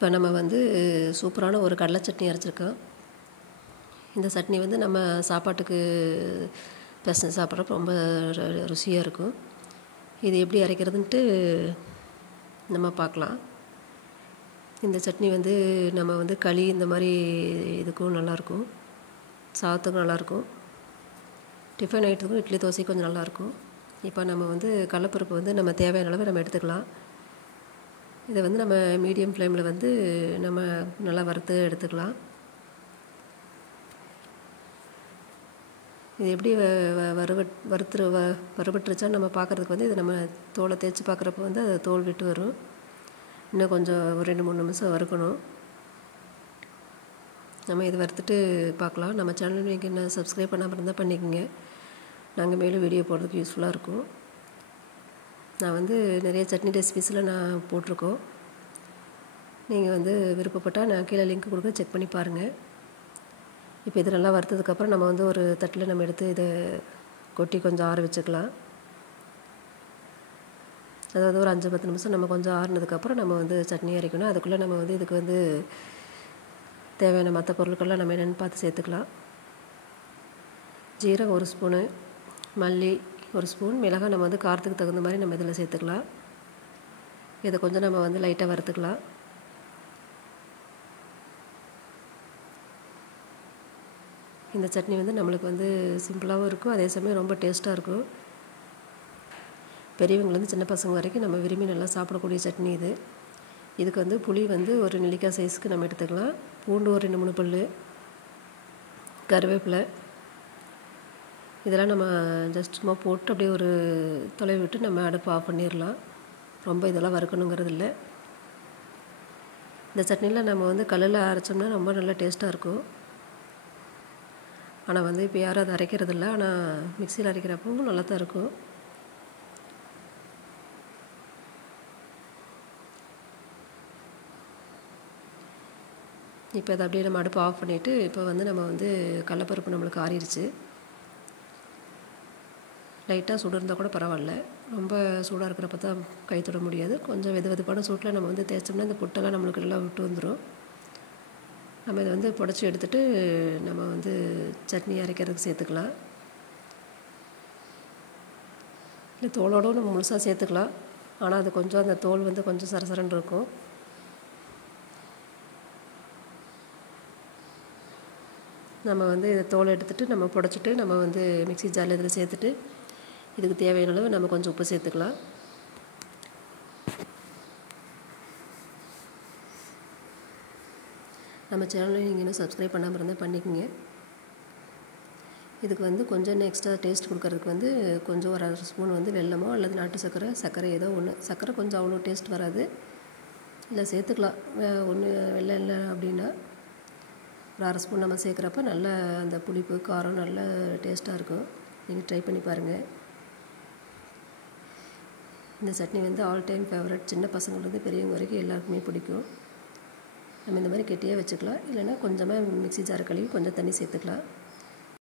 இப்போ நம்ம வந்து சூப்பரான ஒரு கடலை சட்னி அரைச்சிருக்கோம். இந்த சட்னி வந்து நம்ம சாப்பாட்டுக்கு பெசஞ்சு சாப்பிட்றப்ப ரொம்ப ருசியாக இருக்கும். இது எப்படி அரைக்கிறதுன்ட்டு நம்ம பார்க்கலாம். இந்த சட்னி வந்து நம்ம வந்து களி இந்த மாதிரி இதுக்கும் நல்லாயிருக்கும், சாதத்துக்கும் நல்லாயிருக்கும், டிஃபன் ஐட்டத்துக்கும் இட்லி தோசைக்கும் கொஞ்சம் நல்லாயிருக்கும். இப்போ நம்ம வந்து கடலைப்பருப்பு வந்து நம்ம தேவையான அளவு நம்ம எடுத்துக்கலாம். இதை வந்து நம்ம மீடியம் ஃப்ளேமில் வந்து நம்ம நல்லா வறுத்து எடுத்துக்கலாம். இது எப்படி வறுபட்டுருச்சா நம்ம பார்க்குறதுக்கு வந்து இதை நம்ம தோலை தேய்ச்சி பார்க்குறப்ப வந்து அது தோல் விட்டு வரும். இன்னும் கொஞ்சம் ஒரு 2-3 நிமிஷம் வறுக்கணும். நம்ம இது வறுத்துட்டு பார்க்கலாம். நம்ம சேனல் நீங்கள் என்ன சப்ஸ்கிரைப் பண்ணாமல் இருந்தால் பண்ணிக்கோங்க. நாங்கள் மேலும் வீடியோ போடுறதுக்கு யூஸ்ஃபுல்லாக இருக்கும். நான் வந்து நிறைய சட்னி ரெசிபீஸில் நான் போட்டிருக்கோம். நீங்கள் வந்து விருப்பப்பட்டால் நான் கீழே லிங்க் கொடுக்க செக் பண்ணி பாருங்கள். இப்போ இது நல்லா வறுத்ததுக்கப்புறம் நம்ம வந்து ஒரு தட்டில் நம்ம எடுத்து இதை கொட்டி கொஞ்சம் ஆற வச்சுக்கலாம். அதாவது ஒரு 5-10 நிமிஷம் நம்ம கொஞ்சம் ஆறுனதுக்கப்புறம் நம்ம வந்து சட்னி அரைக்கணும். அதுக்குள்ளே நம்ம வந்து இதுக்கு வந்து தேவையான மற்ற பொருட்கள்லாம் நம்ம என்னென்னு பார்த்து சேர்த்துக்கலாம். ஜீரகம் 1 ஸ்பூனு, மல்லி 1 ஸ்பூன், மிளகாய் நம்ம வந்து காரத்துக்கு தகுந்த மாதிரி நம்ம இதில் சேர்த்துக்கலாம். இதை கொஞ்சம் நம்ம வந்து லைட்டாக வறுத்துக்கலாம். இந்த சட்னி வந்து நம்மளுக்கு வந்து சிம்பிளாகவும் இருக்கும், அதே சமயம் ரொம்ப டேஸ்ட்டாக இருக்கும். பெரியவங்கலேருந்து சின்ன பசங்க வரைக்கும் நம்ம விரும்பி நல்லா சாப்பிடக்கூடிய சட்னி இது. இதுக்கு வந்து புளி வந்து ஒரு நெல்லிக்காய் சைஸ்க்கு நம்ம எடுத்துக்கலாம். பூண்டு ஒரு 2-3 பல், கருவேப்பிலை, இதெல்லாம் நம்ம ஜஸ்ட் சும்மா போட்டு அப்படியே ஒரு தொலைவி விட்டு நம்ம அடுப்பு ஆஃப் பண்ணிடலாம். ரொம்ப இதெல்லாம் வறுக்கணுங்கிறது இல்லை. இந்த சட்னியில் நம்ம வந்து கல்லில் அரைச்சோம்னா ரொம்ப நல்லா டேஸ்ட்டாக இருக்கும். ஆனால் வந்து இப்போ யாரும் அதை அரைக்கிறது இல்லை. ஆனால் மிக்சியில் அரைக்கிறப்பவும் நல்லா தான் இருக்கும். இப்போ அதை அப்படியே நம்ம அடுப்பு ஆஃப் பண்ணிவிட்டு இப்போ வந்து நம்ம வந்து கடலைப்பருப்பு நம்மளுக்கு ஆறிடுச்சு. லைட்டாக சுடு இருந்தால் கூட பரவாயில்ல. ரொம்ப சூடாக இருக்கிறப்ப தான் கை தொட முடியாது. கொஞ்சம் வெதுவெதுப்பான சூட்டில் நம்ம வந்து தேய்ச்சோம்னா இந்த புட்டெல்லாம் நம்மளுக்கு நல்லா விட்டு வந்துடும். நம்ம இதை வந்து புடச்சி எடுத்துகிட்டு நம்ம வந்து சட்னி அரைக்கிறதுக்கு சேர்த்துக்கலாம். இல்லை தோலோடு நம்ம முழுசாக சேர்த்துக்கலாம். ஆனால் அது கொஞ்சம் அந்த தோல் வந்து கொஞ்சம் சரசரன்னு இருக்கும். நம்ம வந்து இதை தோலை எடுத்துகிட்டு நம்ம புடச்சிட்டு நம்ம வந்து மிக்ஸி ஜாரில் இதில் சேர்த்துட்டு இதுக்கு தேவையான அளவு நம்ம கொஞ்சம் உப்பு சேர்த்துக்கலாம். நம்ம சேனலை நீங்கள் இன்னும் சப்ஸ்கிரைப் பண்ணாமல் இருந்தால் பண்ணிக்கோங்க. இதுக்கு வந்து கொஞ்சம் எக்ஸ்ட்ரா டேஸ்ட் கொடுக்கறதுக்கு வந்து கொஞ்சம் ஒரு 1/2 ஸ்பூன் வந்து வெல்லமோ அல்லது நாட்டு சர்க்கரை ஏதோ ஒன்று. சர்க்கரை கொஞ்சம் அவ்வளோ டேஸ்ட் வராது, இல்லை சேர்த்துக்கலாம். ஒன்று வெல்லம் இல்லை அப்படின்னா ஒரு 1/2 ஸ்பூன் நம்ம சேர்க்குறப்ப நல்ல அந்த புளிப்பு காரம் நல்ல டேஸ்ட்டாக இருக்கும். நீங்கள் ட்ரை பண்ணி பாருங்கள். இந்த சட்னி வந்து ஆல் டைம் ஃபேவரட். சின்ன பசங்கள்லேருந்து பெரியவங்க வரைக்கும் எல்லாருக்குமே பிடிக்கும். நம்ம இந்த மாதிரி கெட்டியாக வச்சுக்கலாம். இல்லைன்னா கொஞ்சமாக மிக்ஸி ஜாரை கழுவி கொஞ்சம் தண்ணி சேர்த்துக்கலாம்.